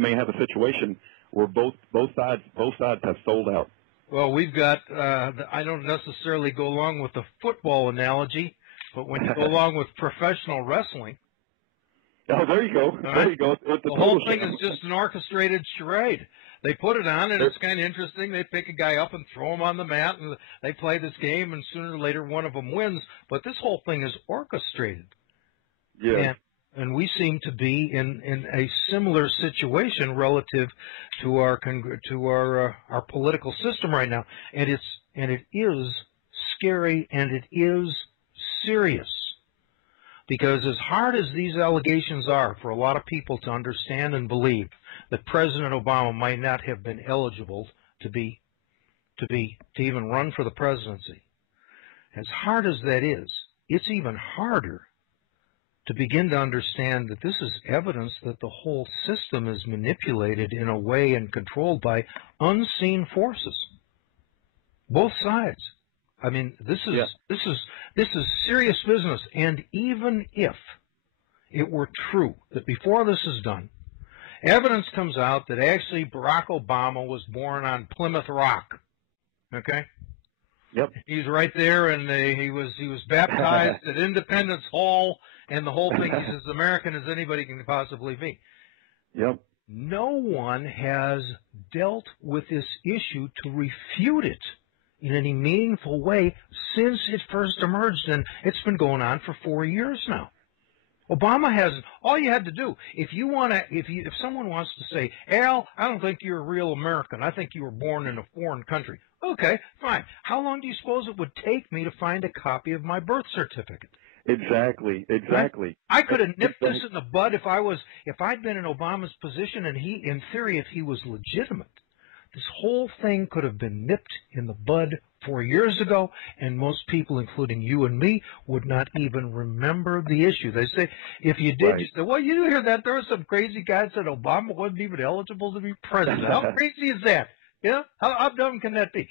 may have a situation where both sides have sold out. Well, we've got, I don't necessarily go along with the football analogy, but when you go along with professional wrestling. Oh, there you go. There you go. The whole thing is just an orchestrated charade. They put it on, and it's kind of interesting. They pick a guy up and throw him on the mat, and they play this game, and sooner or later one of them wins. But this whole thing is orchestrated. Yeah. And we seem to be in a similar situation relative to our political system right now, and it is scary, and it is serious, because as hard as these allegations are for a lot of people to understand and believe that President Obama might not have been eligible to even run for the presidency, as hard as that is, it's even harder to begin to understand that this is evidence that the whole system is manipulated in a way and controlled by unseen forces. Both sides. I mean, this is serious business. And even if it were true that before this is done, evidence comes out that actually Barack Obama was born on Plymouth Rock. Okay? Yep. He's right there, and he was baptized at Independence Hall, and the whole thing. He's as American as anybody can possibly be. Yep. No one has dealt with this issue to refute it in any meaningful way since it first emerged, and it's been going on for 4 years now. Obama hasn't. All you had to do, if someone wants to say, Al, I don't think you're a real American. I think you were born in a foreign country. Okay, fine. How long do you suppose it would take me to find a copy of my birth certificate? Exactly. I could have nipped this in the bud if I'd been in Obama's position, and in theory, if he was legitimate. This whole thing could have been nipped in the bud 4 years ago, and most people, including you and me, would not even remember the issue. They say, if you did, you say, well, you do hear that there was some crazy guy that said Obama wasn't even eligible to be president. How crazy is that? Yeah, how dumb can that be?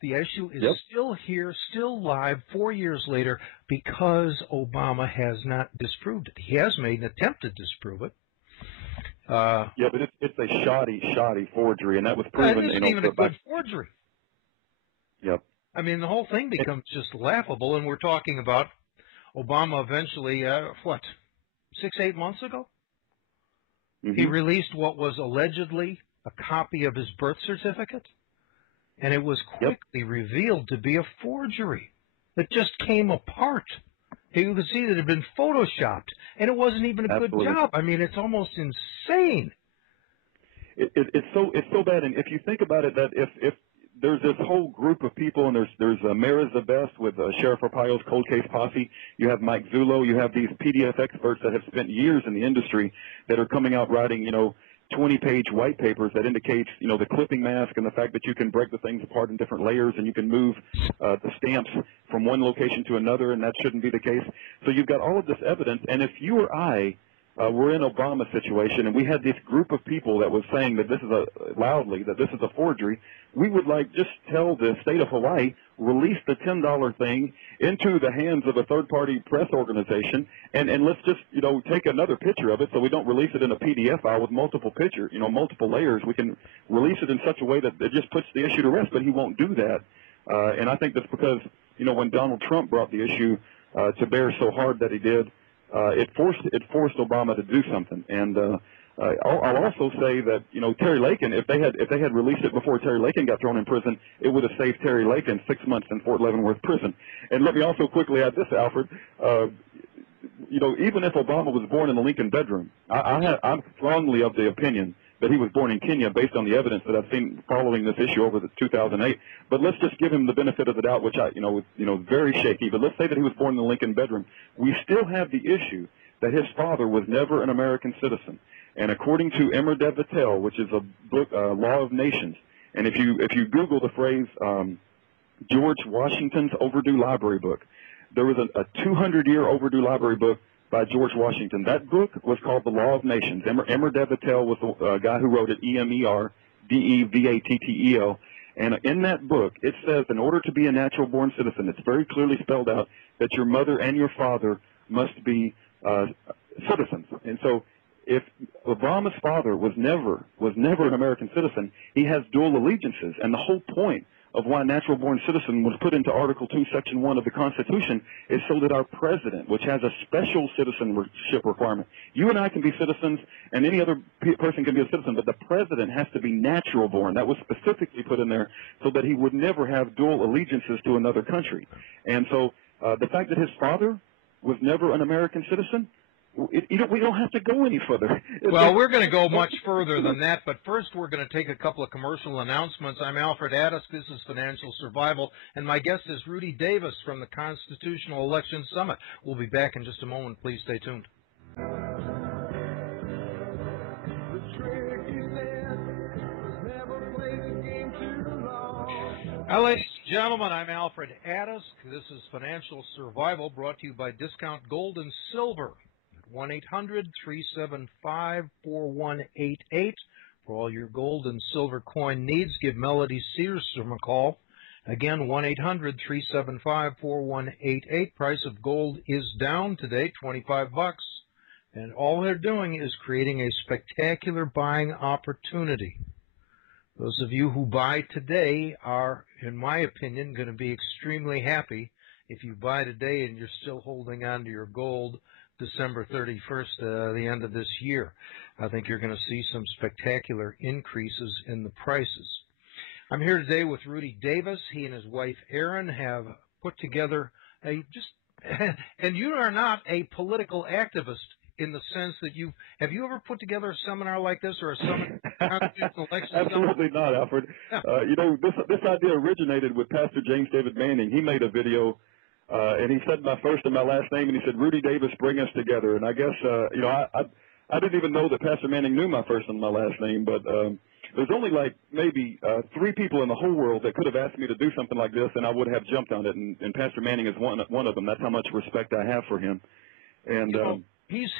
The issue is still here, still live 4 years later, because Obama has not disproved it. He has made an attempt to disprove it. But it's a shoddy forgery, and that was proven. It isn't even a good forgery. Yep. I mean, the whole thing becomes just laughable, and we're talking about Obama eventually, 6-8 months ago? Mm-hmm. He released what was allegedly a copy of his birth certificate, and it was quickly revealed to be a forgery. It just came apart. You could see that it had been photoshopped, and it wasn't even a good job. I mean, it's almost insane. It's so bad, and if you think about it, that if there's this whole group of people, and there's Mayor is the Best with Sheriff Arpaio's Cold Case Posse. You have Mike Zullo. You have these PDF experts that have spent years in the industry that are coming out writing, 20-page white papers that indicates, the clipping mask and the fact that you can break the things apart in different layers, and you can move the stamps from one location to another, and that shouldn't be the case. So you've got all of this evidence, and if you or I were in Obama's situation, and we had this group of people that was saying that this is loudly that this is a forgery, we would just tell the state of Hawaii, release the $10 thing into the hands of a third-party press organization, and let's just take another picture of it, so we don't release it in a PDF file with multiple pictures, multiple layers. We can release it in such a way that it just puts the issue to rest, but he won't do that. And I think that's because when Donald Trump brought the issue to bear so hard that he did, it forced Obama to do something. And I'll also say that Terry Lakin, if they had released it before Terry Lakin got thrown in prison, it would have saved Terry Lakin 6 months in Fort Leavenworth prison. And let me also quickly add this, Alfred. Even if Obama was born in the Lincoln bedroom, I'm strongly of the opinion that he was born in Kenya based on the evidence that I've seen following this issue over the 2008. But let's just give him the benefit of the doubt, which very shaky. But let's say that he was born in the Lincoln bedroom. We still have the issue that his father was never an American citizen. And according to Emer Dev-Patel, which is a book, Law of Nations, and if you Google the phrase George Washington's overdue library book, there was a 200-year overdue library book by George Washington. That book was called The Law of Nations. Emer Dev-Patel was the guy who wrote it, E-M-E-R-D-E-V-A-T-T-E-L. And in that book, it says in order to be a natural-born citizen, it's very clearly spelled out that your mother and your father must be citizens. And so if Obama's father was never an American citizen, he has dual allegiances, and the whole point of why natural-born citizen was put into Article 2, Section 1 of the Constitution is so that our president, which has a special citizenship requirement, you and I can be citizens, and any other person can be a citizen, but the president has to be natural-born. That was specifically put in there so that he would never have dual allegiances to another country. And so the fact that his father was never an American citizen, we don't have to go any further. Well, we're going to go much further than that, but first we're going to take a couple of commercial announcements. I'm Alfred Adask. This is Financial Survival, and my guest is Rudy Davis from the Constitutional Election Summit. We'll be back in just a moment. Please stay tuned. Ladies and gentlemen, I'm Alfred Adask. This is Financial Survival, brought to you by Discount Gold and Silver. 1-800-375-4188 for all your gold and silver coin needs. Give Melody Searstrom a call. Again, 1-800-375-4188. Price of gold is down today, $25. And all they're doing is creating a spectacular buying opportunity. Those of you who buy today are, in my opinion, going to be extremely happy if you buy today and you're still holding on to your gold December 31st, the end of this year. I think you're going to see some spectacular increases in the prices. I'm here today with Rudy Davis. He and his wife Erin have put together and you are not a political activist in the sense that have you ever put together a seminar like this or a constitutional election? Absolutely not, Alfred. This idea originated with Pastor James David Manning. He made a video. And he said my first and my last name, and he said, "Rudy Davis, bring us together." And I guess, I didn't even know that Pastor Manning knew my first and my last name, but there's only like maybe 3 people in the whole world that could have asked me to do something like this, and I would have jumped on it. And Pastor Manning is one of them. That's how much respect I have for him. And he's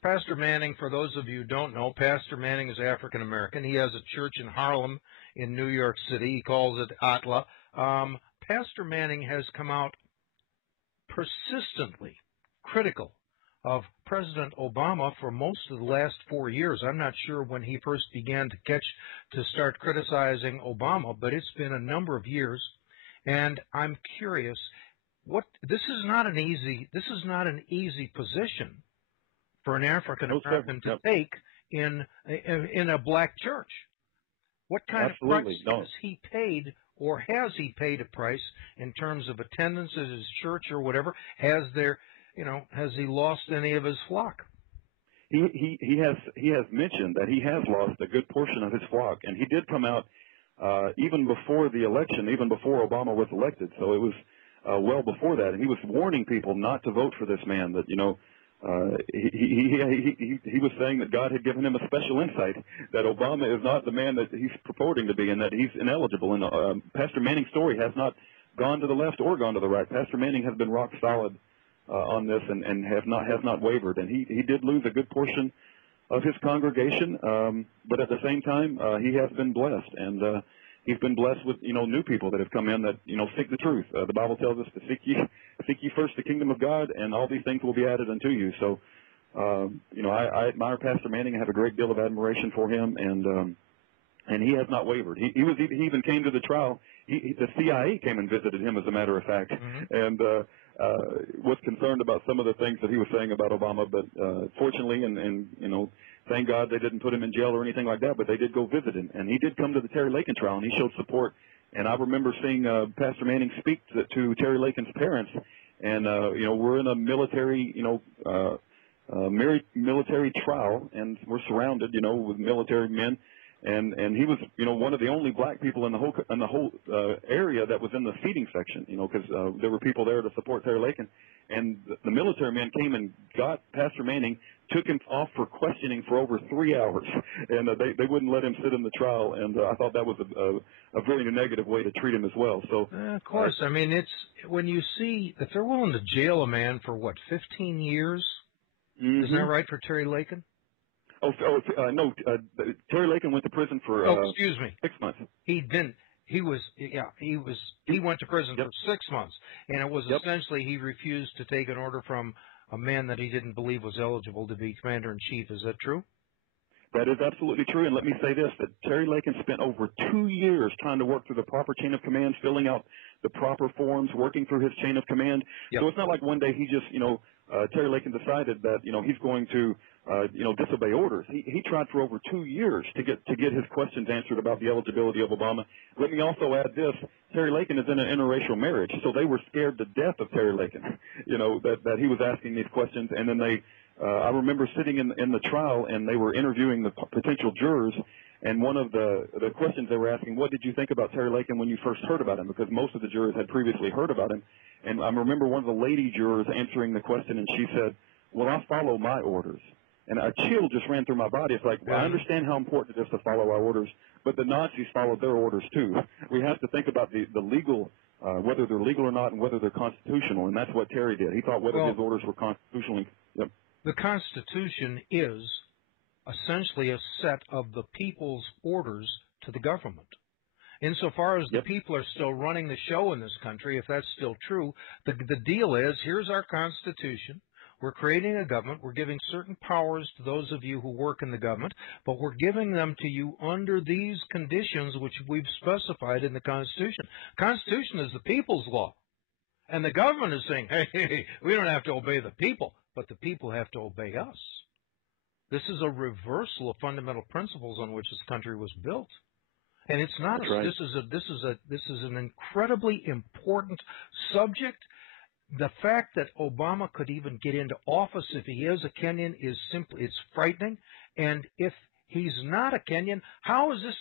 Pastor Manning. For those of you who don't know, Pastor Manning is African American. He has a church in Harlem, in New York City. He calls it Atla. Pastor Manning has come out persistently critical of President Obama for most of the last 4 years. I'm not sure when he first began to start criticizing Obama, but it's been a number of years, and I'm curious. This is not an easy position for an African American to take in a black church. What kind of price has he paid? Or has he paid a price in terms of attendance at his church or whatever? Has he lost any of his flock? He has mentioned that he has lost a good portion of his flock, and he did come out even before the election, even before Obama was elected. So it was well before that, and he was warning people not to vote for this man. That he was saying that God had given him a special insight, that Obama is not the man that he's purporting to be, and that he's ineligible. And Pastor Manning's story has not gone to the left or gone to the right. Pastor Manning has been rock solid on this and has not wavered. And he did lose a good portion of his congregation, but at the same time, he has been blessed. And he's been blessed with, new people that have come in that, seek the truth. The Bible tells us to seek ye first the kingdom of God, and all these things will be added unto you. So, I admire Pastor Manning. I have a great deal of admiration for him, and he has not wavered. He even came to the trial. The CIA came and visited him, as a matter of fact, and was concerned about some of the things that he was saying about Obama. But fortunately, and thank God they didn't put him in jail or anything like that, but they did go visit him. And he did come to the Terry Lakin trial, and he showed support. And I remember seeing Pastor Manning speak to Terry Lakin's parents. And, we're in a military, military trial, and we're surrounded, with military men. And he was, one of the only black people in the whole area that was in the seating section, because there were people there to support Terry Lakin. And the military men came and got Pastor Manning, took him off for questioning for over 3 hours, and they wouldn't let him sit in the trial. And I thought that was a very negative way to treat him as well. So of course, I mean, it's when you see that they're willing to jail a man for 15 years. Isn't that right for Terry Lakin? No. Terry Lakin went to prison for 6 months. He went to prison for 6 months, and it was essentially he refused to take an order from a man that he didn't believe was eligible to be commander-in-chief. Is that true? That is absolutely true. And let me say this, that Terry Lakin spent over 2 years trying to work through the proper chain of command, filling out the proper forms, working through his chain of command. Yep. So it's not like one day he just, Terry Lakin decided that, he's going to, disobey orders. He tried for over 2 years to get his questions answered about the eligibility of Obama. Let me also add this. Terry Lakin is in an interracial marriage, so they were scared to death of Terry Lakin, that he was asking these questions. And then I remember sitting in the trial, and they were interviewing the potential jurors, and one of the questions they were asking, what did you think about Terry Lakin when you first heard about him? Because most of the jurors had previously heard about him. And I remember one of the lady jurors answering the question, and she said, well, I follow my orders. And a chill just ran through my body. It's like, well, I understand how important it is to follow our orders, but the Nazis followed their orders too. We have to think about the legal, whether they're legal or not, and whether they're constitutional, and that's what Terry did. He thought whether his orders were constitutional. Yep. The Constitution is essentially a set of the people's orders to the government. Insofar as the people are still running the show in this country, if that's still true, the deal is, here's our Constitution. We're creating a government. We're giving certain powers to those of you who work in the government, but we're giving them to you under these conditions which we've specified in the Constitution. The Constitution is the people's law. And the government is saying, hey, we don't have to obey the people, but the people have to obey us. This is a reversal of fundamental principles on which this country was built. And it's not. This is an incredibly important subject. The fact that Obama could even get into office if he is a Kenyan is simply, it's frightening. And if he's not a Kenyan, how has this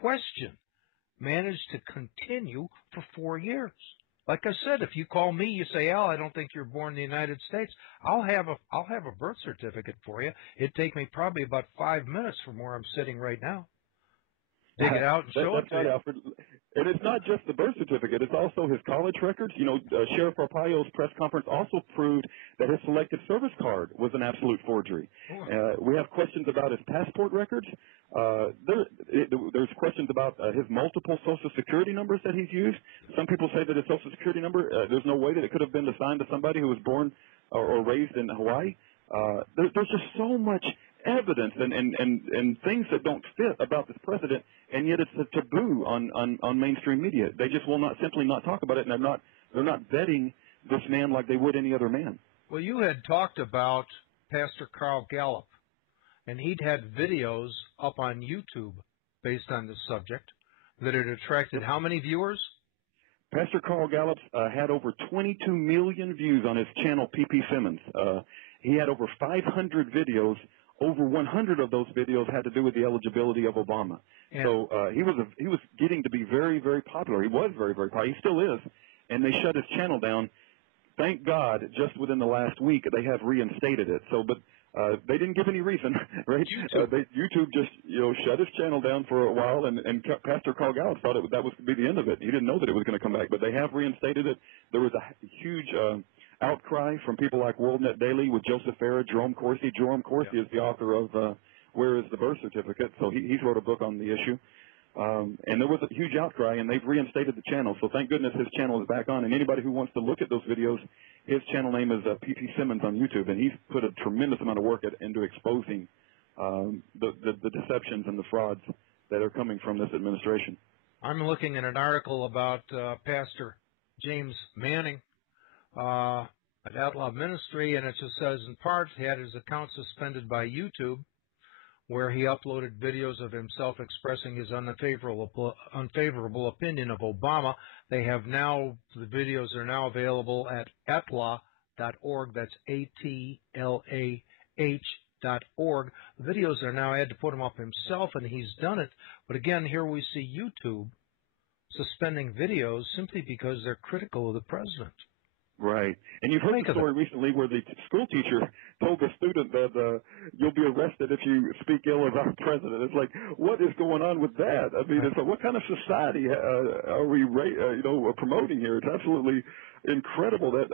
question managed to continue for 4 years? Like I said, if you call me, you say, Al, I don't think you're born in the United States, I'll have a birth certificate for you. It'd take me probably about 5 minutes from where I'm sitting right now. Dig it out and show it to you. Alfred. And it's not just the birth certificate. It's also his college records. Sheriff Arpaio's press conference also proved that his selective service card was an absolute forgery. We have questions about his passport records. There's questions about his multiple Social Security numbers that he's used. Some people say that his Social Security number, there's no way that it could have been assigned to somebody who was born or raised in Hawaii. There's just so much evidence and things that don't fit about this president, and yet it's a taboo on mainstream media. They just will simply not talk about it, and they're not vetting this man like they would any other man. Well, you had talked about Pastor Carl Gallup, and he'd had videos up on YouTube based on this subject that had attracted how many viewers? Pastor Carl Gallup had over 22 million views on his channel, PP Simmons. He had over 500 videos. Over 100 of those videos had to do with the eligibility of Obama. Yeah. So he was getting to be very, very popular. He was very, very popular. He still is. And they shut his channel down. Thank God, just within the last week, they have reinstated it. So, but they didn't give any reason, right? YouTube just, shut his channel down for a while, and Pastor Carl Gallup thought that was going to be the end of it. He didn't know that it was going to come back, but they have reinstated it. There was a huge outcry from people like WorldNet Daily with Joseph Farah, Jerome Corsi. Jerome Corsi is the author of Where is the Birth Certificate? So he's wrote a book on the issue. And there was a huge outcry, and they've reinstated the channel. So thank goodness his channel is back on. And anybody who wants to look at those videos, his channel name is PP Simmons on YouTube, and he's put a tremendous amount of work into exposing the deceptions and the frauds that are coming from this administration. I'm looking at an article about Pastor James Manning at Outlaw Ministry, and it just says, in part, he had his account suspended by YouTube, where he uploaded videos of himself expressing his unfavorable opinion of Obama. The videos are now available at atlah.org. That's ATLAH.org. The videos are now, I had to put them up himself, and he's done it. But again, here we see YouTube suspending videos simply because they're critical of the president. Right. And you've heard the story recently where the school teacher told the student that you'll be arrested if you speak ill of our president. It's like, what is going on with that? I mean, it's like, what kind of society are we promoting here? It's absolutely incredible that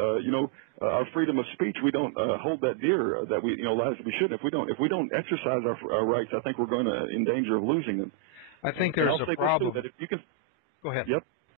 our freedom of speech, we don't hold that dear, that we lives we should. If we don't exercise our rights, I think we're going to in danger of losing them. I think there's a problem. That if you can, go ahead. Yep.